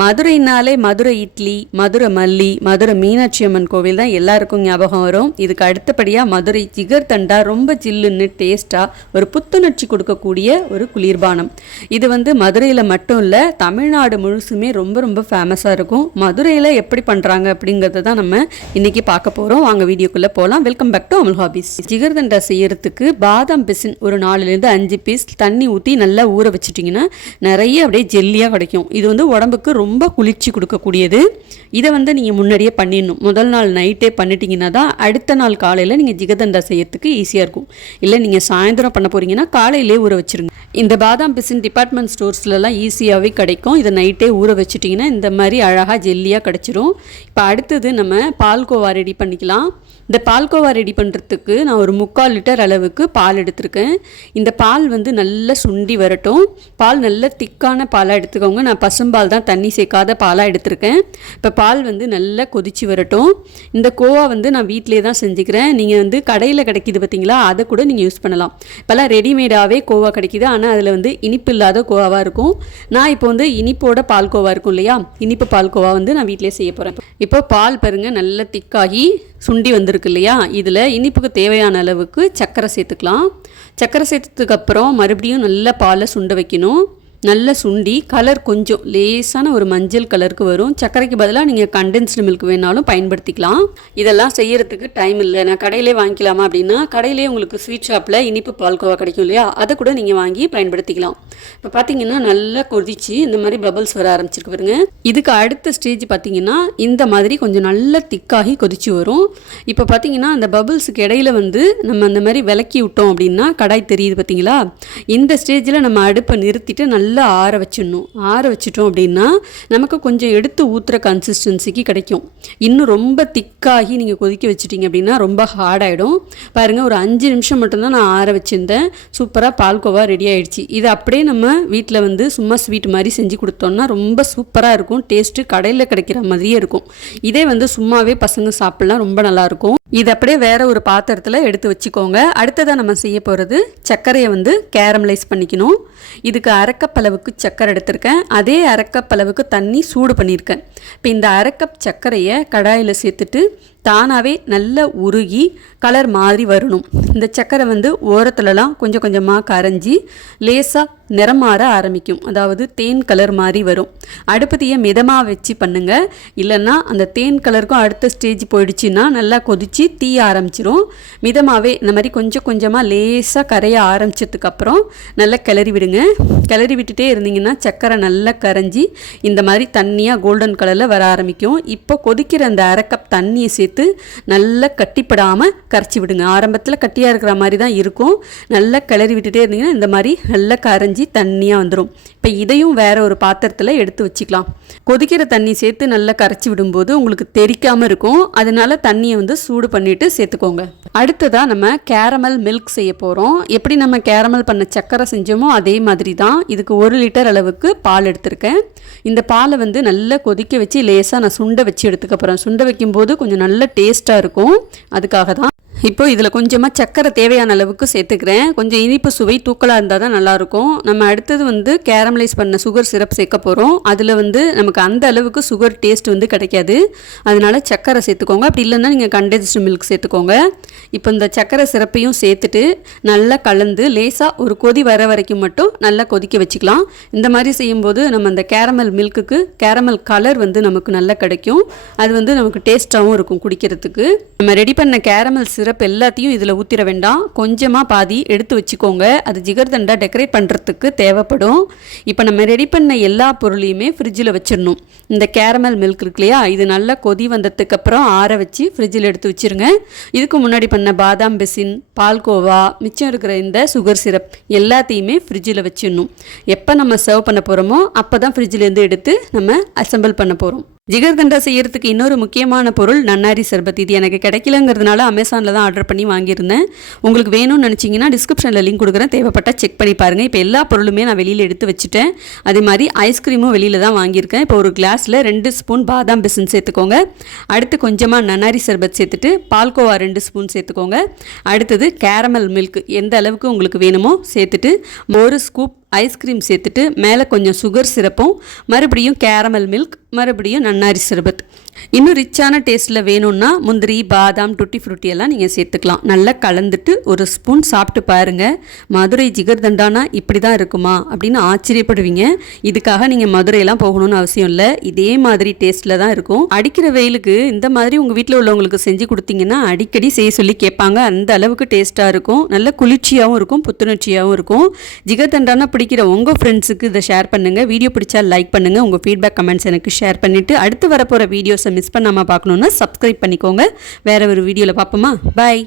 மதுரைனாலே மதுரை இட்லி மதுரை மல்லி மதுரை மீனாட்சி அம்மன் கோவில் தான் எல்லாருக்கும் ஞாபகம் வரும். இதுக்கு அடுத்தபடியாக மதுரை ஜிகர் தண்டா ரொம்ப ஜில்லுன்னு டேஸ்ட்டாக ஒரு புத்துணர்ச்சி கொடுக்கக்கூடிய ஒரு குளிர்பானம். இது வந்து மதுரையில் மட்டும் இல்லை தமிழ்நாடு முழுசுமே ரொம்ப ரொம்ப ஃபேமஸாக இருக்கும். மதுரையில் எப்படி பண்ணுறாங்க அப்படிங்கிறத தான் நம்ம இன்றைக்கி பார்க்க போகிறோம் வாங்க வீடியோக்குள்ளே போகலாம் வெல்கம் பேக் டு அமல் ஹாபிஸ் ஜிகர் தண்டா செய்யறதுக்கு பாதாம் பிசின் ஒரு நாலுலேருந்து அஞ்சு பீஸ் தண்ணி ஊற்றி நல்லா ஊற வச்சிட்டிங்கன்னா நிறைய அப்படியே ஜெல்லியாக கிடைக்கும். இது வந்து உடம்புக்கு ரொம்ப ரொம்ப குளிர்ச்சி கொடுக்கக்கூடியது. இதை வந்து நீங்கள் முன்னாடியே பண்ணிடணும். முதல் நாள் நைட்டே பண்ணிட்டீங்கன்னா தான் அடுத்த நாள் காலையில் நீங்கள் ஜிகதண்டா செய்யறதுக்கு ஈஸியாக இருக்கும். இல்லை நீங்கள் சாயந்தரம் பண்ண போகிறீங்கன்னா காலையிலே ஊற வச்சுருங்க. இந்த பாதாம் பிசின் டிபார்ட்மெண்ட் ஸ்டோர்ஸ்லலாம் ஈஸியாகவே கிடைக்கும். இதை நைட்டே ஊற வச்சுட்டிங்கன்னா இந்த மாதிரி அழகாக ஜெல்லியாக கிடச்சிரும். இப்போ அடுத்தது நம்ம பால்கோவா ரெடி பண்ணிக்கலாம். இந்த பால்கோவா ரெடி பண்ணுறதுக்கு நான் ஒரு முக்கால் லிட்டர் அளவுக்கு பால் எடுத்திருக்கேன். இந்த பால் வந்து நல்லா சுண்டி வரட்டும். பால் நல்ல திக்கான பாலாக எடுத்துக்கோங்க. நான் பசும்பால் தான் தண்ணி சேர்க்காத பாலாக எடுத்திருக்கேன். இப்போ பால் வந்து நல்லா கொதிச்சு வரட்டும். இந்த கோவா வந்து நான் வீட்டிலே தான் செஞ்சுக்கிறேன். நீங்கள் வந்து கடையில் கிடைக்கிது பார்த்தீங்களா அதை கூட நீங்கள் யூஸ் பண்ணலாம். இப்போல்லாம் ரெடிமேடாகவே கோவா கிடைக்கிது. ஆனால் அதில் வந்து இனிப்பு இல்லாத கோவாவாக இருக்கும். நான் இப்போ வந்து இனிப்போட பால் கோவா இருக்கும் இல்லையா? இனிப்பு பால் கோவா வந்து நான் வீட்டிலே செய்ய போகிறேன் இப்போ பால் பாருங்கள் நல்லா திக்காகி சுண்டி வந்திருக்கு இல்லையா? இதில் இனிப்புக்கு தேவையான அளவுக்கு சர்க்கரை சேர்த்துக்கலாம். சர்க்கரை சேர்த்ததுக்கு அப்புறம் மறுபடியும் நல்ல பாலை சுண்ட வைக்கணும். நல்லா சுண்டி கலர் கொஞ்சம் லேசான ஒரு மஞ்சள் கலருக்கு வரும். சர்க்கரைக்கு பதிலாக நீங்கள் கண்டென்ஸ்டு மில்க் வேணாலும் பயன்படுத்திக்கலாம். இதெல்லாம் செய்கிறதுக்கு டைம் இல்லை. நான் கடையிலே வாங்கிக்கலாமா அப்படின்னா கடையிலே உங்களுக்கு ஸ்வீட் ஷாப்பில் இனிப்பு பால்கோவா கிடைக்கும் இல்லையா? அதை கூட நீங்கள் வாங்கி பயன்படுத்திக்கலாம். இப்போ பார்த்தீங்கன்னா நல்லா கொதிச்சு இந்த மாதிரி பபிள்ஸ் வர ஆரம்பிச்சிருக்கு பாருங்க. இதுக்கு அடுத்த ஸ்டேஜ் பார்த்தீங்கன்னா இந்த மாதிரி கொஞ்சம் நல்லா திக்காகி கொதிச்சு வரும். இப்போ பார்த்தீங்கன்னா அந்த பபிள்ஸுக்கு இடையில வந்து நம்ம அந்த மாதிரி விலக்கி விட்டோம் அப்படின்னா கடாய் தெரியுது பார்த்தீங்களா இந்த ஸ்டேஜில் நம்ம அடுப்பை நிறுத்திட்டு நல்லா நல்லா ஆற வச்சிடணும். ஆற வச்சிட்டோம் அப்படின்னா நமக்கு கொஞ்சம் எடுத்து ஊற்றுற கன்சிஸ்டன்சிக்கு கிடைக்கும். இன்னும் ரொம்ப திக்காகி நீங்கள் கொதிக்க வச்சிட்டிங்க அப்படின்னா ரொம்ப ஹார்டாயிடும் பாருங்கள் ஒரு அஞ்சு நிமிஷம் மட்டும்தான் நான் ஆற வச்சுருந்தேன். சூப்பராக பால்கோவா ரெடி ஆகிடுச்சி இது அப்படியே நம்ம வீட்டில் வந்து சும்மா ஸ்வீட் மாதிரி செஞ்சு கொடுத்தோம்னா ரொம்ப சூப்பராக இருக்கும். டேஸ்ட்டு கடையில் கிடைக்கிற மாதிரியே இருக்கும். இதே வந்து சும்மாவே பசங்க சாப்பிட்லாம் ரொம்ப நல்லாயிருக்கும் இது அப்படியே வேற ஒரு பாத்திரத்தில் எடுத்து வச்சுக்கோங்க. அடுத்ததாக நம்ம செய்ய போகிறது சர்க்கரையை வந்து கேரமலைஸ் பண்ணிக்கணும். இதுக்கு அரைக்கப் அளவுக்கு சர்க்கரை எடுத்திருக்கேன். அதே அரைக்கப் அளவுக்கு தண்ணி சூடு பண்ணியிருக்கேன். இப்போ இந்த அரைக்கப் சர்க்கரையை கடாயில் சேர்த்துட்டு தானாகவே நல்லா உருகி கலர் மாதிரி வரணும். இந்த சர்க்கரை வந்து ஓரத்துலலாம் கொஞ்சம் கொஞ்சமாக கரைஞ்சி லேசாக நிறம் மாற ஆரம்பிக்கும். அதாவது தேன் கலர் மாதிரி வரும். அடுப்பத்தையை மிதமாக வச்சு பண்ணுங்கள் இல்லைன்னா அந்த தேன் கலருக்கும் அடுத்த ஸ்டேஜ் போயிடுச்சுன்னா நல்லா கொதித்து தீய ஆரம்பிச்சிரும். மிதமாகவே இந்த மாதிரி கொஞ்சம் கொஞ்சமாக லேசாக கரைய ஆரம்பிச்சதுக்கப்புறம் நல்லா கிளறி விடுங்க. கிளறி விட்டுட்டே இருந்தீங்கன்னா சர்க்கரை நல்லா கரைஞ்சி இந்த மாதிரி தண்ணியாக கோல்டன் கலரில் வர ஆரம்பிக்கும். இப்போ கொதிக்கிற அந்த அரை கப் தண்ணியை சேர்த்து நல்லா கட்டிப்படாமல் கரைச்சி விடுங்க. ஆரம்பத்தில் கட்டியாக இருக்கிற மாதிரி தான் இருக்கும். நல்லா கிளறி விட்டுட்டே இருந்தீங்கன்னா இந்த மாதிரி நல்லா கரைஞ்சி தண்ணியாக வந்துடும் இப்போ இதையும் வேற ஒரு பாத்திரத்தில் எடுத்து வச்சுக்கலாம். கொதிக்கிற தண்ணி சேர்த்து நல்லா கரைச்சி விடும்போது உங்களுக்கு தெரிக்காமல் இருக்கும். அதனால தண்ணியை வந்து சூடு பண்ணிட்டு சேர்த்துக்கோங்க. அடுத்ததாக நம்ம கேரமல் மில்க் செய்ய போகிறோம் எப்படி நம்ம கேரமல் பண்ண சக்கரை செஞ்சோமோ அதே மாதிரி தான் இதுக்கு ஒரு லிட்டர் அளவுக்கு பால் எடுத்திருக்கேன். இந்த பாலை வந்து நல்லா கொதிக்க வச்சு லேசாக நான் சுண்ட வச்சு எடுத்துக்க போகிறேன் சுண்ட வைக்கும்போது கொஞ்சம் நல்லா டேஸ்ட்டாக இருக்கும். அதுக்காக தான் இப்போ இதில் கொஞ்சமாக சர்க்கரை தேவையான அளவுக்கு சேர்த்துக்கிறேன். கொஞ்சம் இனிப்பு சுவை தூக்கலாக இருந்தால் தான் நல்லாயிருக்கும். நம்ம அடுத்தது வந்து கேரமலைஸ் பண்ண சுகர் சிரப் சேர்க்க போகிறோம் அதில் வந்து நமக்கு அந்த அளவுக்கு சுகர் டேஸ்ட் வந்து கிடைக்காது. அதனால சர்க்கரை சேர்த்துக்கோங்க. அப்படி இல்லைன்னா நீங்கள் கண்டென்ஸ்டு மில்க் சேர்த்துக்கோங்க. இப்போ இந்த சர்க்கரை சிரப்பையும் சேர்த்துட்டு நல்லா கலந்து லேசாக ஒரு கொதி வர வரைக்கும் மட்டும் நல்லா கொதிக்க வச்சுக்கலாம். இந்த மாதிரி செய்யும்போது நம்ம அந்த கேரமல் மில்க்குக்கு கேரமல் கலர் வந்து நமக்கு நல்லா கிடைக்கும். அது வந்து நமக்கு டேஸ்ட்டாகவும் இருக்கும் குடிக்கிறதுக்கு. நம்ம ரெடி பண்ண கேரமல் சிரப் எல்லாத்தையும் இதில் ஊற்றிட வேண்டாம். கொஞ்சமாக பாதி எடுத்து வச்சுக்கோங்க. அது ஜிகர்தண்டா டெக்கரேட் பண்ணுறதுக்கு தேவைப்படும். இப்போ நம்ம ரெடி பண்ண எல்லா பொருளையுமே ஃப்ரிட்ஜில் வச்சிடணும். இந்த கேரமல் மில்க் இருக்கு இல்லையா? இது நல்லா கொதி வந்ததுக்கப்புறம் ஆற வச்சு ஃப்ரிட்ஜில் எடுத்து வச்சிருங்க. இதுக்கு முன்னாடி பண்ண பாதாம் பெசின் பால்கோவா மிச்சம் இருக்கிற இந்த சுகர் சிரப் எல்லாத்தையுமே ஃப்ரிட்ஜில் வச்சிடணும். எப்போ நம்ம சர்வ் பண்ண போகிறோமோ அப்போ தான் ஃப்ரிட்ஜிலேருந்து எடுத்து நம்ம அசெம்பிள் பண்ண போகிறோம் ஜிகர்தண்டா செய்யறதுக்கு இன்னொரு முக்கியமான பொருள் நன்னாரி சர்பத். இது எனக்கு கிடைக்கலங்கிறதுனால அமேசானில் தான் ஆர்டர் பண்ணி வாங்கியிருந்தேன். உங்களுக்கு வேணும்னு நினச்சிங்கன்னா டிஸ்கிரிப்ஷனில் லிங்க் கொடுக்குறேன். தேவைப்பட்டால் செக் பண்ணி பாருங்கள் இப்போ எல்லா பொருளுமே நான் வெளியில் எடுத்து வச்சுட்டேன். அதே மாதிரி ஐஸ்கிரீமும் வெளியில் தான் வாங்கியிருக்கேன். இப்போ ஒரு கிளாஸில் ரெண்டு ஸ்பூன் பாதாம் பிசின் சேர்த்துக்கோங்க. அடுத்து கொஞ்சமாக நன்னாரி சர்பத் சேர்த்துட்டு பால்கோவா ரெண்டு ஸ்பூன் சேர்த்துக்கோங்க. அடுத்தது கேரமல் மில்க் எந்த அளவுக்கு உங்களுக்கு வேணுமோ சேர்த்துட்டு ஒரு ஸ்கூப் ஐஸ்கிரீம் சேர்த்துட்டு மேலே கொஞ்சம் சுகர் சிரப்பும் மறுபடியும் கேரமல் மில்க் மறுபடியும் நன்னாரி சிரபத் இன்னும் ரிச்சான டேஸ்ட்டில் வேணும்னா முந்திரி பாதாம் டுட்டி ஃப்ரூட்டி எல்லாம் நீங்கள் சேர்த்துக்கலாம். நல்லா கலந்துட்டு ஒரு ஸ்பூன் சாப்பிட்டு பாருங்கள் மதுரை ஜிகர்தண்டானா இப்படி தான் இருக்குமா அப்படின்னு ஆச்சரியப்படுவீங்க. இதுக்காக நீங்கள் மதுரையெல்லாம் போகணும்னு அவசியம் இல்லை. இதே மாதிரி டேஸ்ட்டில் தான் இருக்கும். அடிக்கிற வெயிலுக்கு இந்த மாதிரி உங்கள் வீட்டில் உள்ளவங்களுக்கு செஞ்சு கொடுத்தீங்கன்னா அடிக்கடி செய்ய சொல்லி கேட்பாங்க. அந்த அளவுக்கு டேஸ்ட்டாக இருக்கும். நல்ல குளிர்ச்சியாகவும் இருக்கும். புத்துணர்ச்சியாகவும் இருக்கும். ஜிகர்தண்டானா பிடிக்கிற உங்கள் ஃப்ரெண்ட்ஸுக்கு இதை ஷேர் பண்ணுங்கள் வீடியோ பிடிச்சா லைக் பண்ணுங்கள் உங்கள் ஃபீட்பேக் கமெண்ட்ஸ் எனக்கு ஷேர் பண்ணிவிட்டு அடுத்து வரப்போகிற வீடியோஸை மிஸ் பண்ணாமல் பார்க்கணுன்னா சப்ஸ்கிரைப் பண்ணிக்கோங்க. வேறு ஒரு வீடியோவில் பார்ப்போமா? பாய்